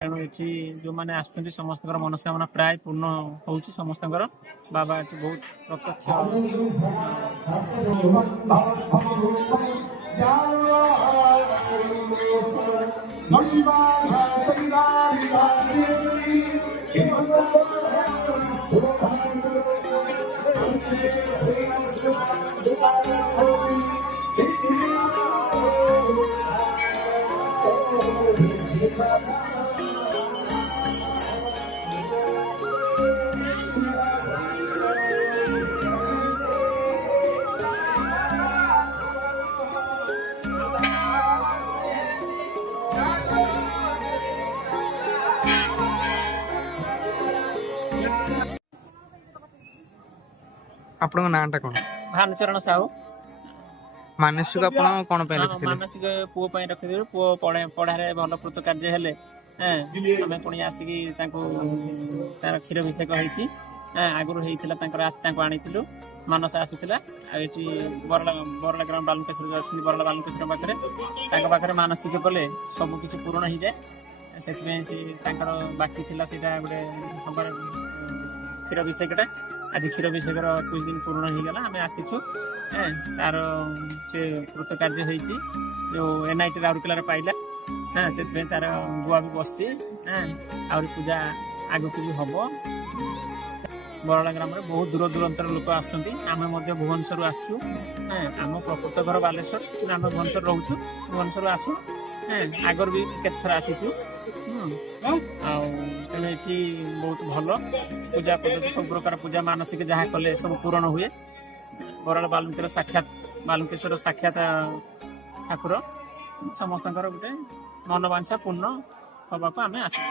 ତେଣୁ ଏଠି ଯେଉଁମାନେ ଆସୁଛନ୍ତି ସମସ୍ତଙ୍କର ମନସ୍କାମନା ପ୍ରାୟ ପୂର୍ଣ୍ଣ ହେଉଛି ସମସ୍ତଙ୍କର। ବାବା ଏଠି ବହୁତ ପ୍ରତ୍ୟକ୍ଷ ଆପଣଙ୍କ ନାଁଟା କ'ଣ? ଭାନୁଚରଣ ସାହୁ। ମାନସିକ ଆପଣ କ'ଣ ପାଇଁ ରଖିଥିଲେ? ମାନସିକ ପୁଅ ପାଇଁ ରଖିଥିଲୁ। ପୁଅ ପଢ଼ାରେ ଭଲ କୃତ କାର୍ଯ୍ୟ ହେଲେ ଆମେ ପୁଣି ଆସିକି ତାଙ୍କୁ ତାର କ୍ଷୀର ଅଭିଷେକ ହେଇଛି। ଆଗରୁ ହେଇଥିଲା ତାଙ୍କର ତାଙ୍କୁ ଆଣିଥିଲୁ। ମାନସ ଆସିଥିଲା। ଆଉ ଏଠି ବରଲା ଗ୍ରାମ ବାଲୁକେଶ୍ୱର ଅଛନ୍ତି। ବରଲା ବାଲୁକେଶ୍ୱର ପାଖରେ ତାଙ୍କ ପାଖରେ ମାନସିକ କଲେ ସବୁ କିଛି ପୂରଣ ହେଇଯାଏ। ସେଥିପାଇଁ ସେ ତାଙ୍କର ବାକି ଥିଲା ସେଇଟା ଗୋଟେ ଖବର କ୍ଷୀର ଅଭିଷେକଟା। ଆଜି କ୍ଷୀର ଅଭିଷେକର 21 ଦିନ ପୂରଣ ହେଇଗଲା। ଆମେ ଆସିଛୁ। ତାର ସେ କୃତ କାର୍ଯ୍ୟ ହେଇଛି। ଯେଉଁ NIT ରାଉରକେଲାରେ ପାଇଲା। ସେଥିପାଇଁ ତାର ଗୁଆ ବି ବସିଛି। ଆହୁରି ପୂଜା ଆଗକୁ ବି ହବ। ବରଳା ଗ୍ରାମରେ ବହୁତ ଦୂର ଦୂରାନ୍ତର ଲୋକ ଆସୁଛନ୍ତି। ଆମେ ମଧ୍ୟ ଭୁବନେଶ୍ୱରରୁ ଆସିଛୁ। ଆମ ପ୍ରକୃତ ଘର ବାଲେଶ୍ୱର, କିନ୍ତୁ ଆମେ ଭୁବନେଶ୍ୱର ରହୁଛୁ। ଭୁବନେଶ୍ୱରରୁ ଆସୁ। ଆଗରୁ ବି କେତେଥର ଆସିଛୁ। ଆଉ ତେଣୁ ଏଠି ବହୁତ ଭଲ ପୂଜା ପଦ୍ଧତି, ସବୁ ପ୍ରକାର ପୂଜା ମାନସିକ ଯାହା କଲେ ସବୁ ପୂରଣ ହୁଏ। ବରାଳ ବାଲୁକେଶ୍ୱର ସାକ୍ଷାତ ଠାକୁର ସମସ୍ତଙ୍କର ଗୋଟେ ମନବାଞ୍ଛା ପୂର୍ଣ୍ଣ ହବାକୁ ଆମେ ଆସିଛୁ।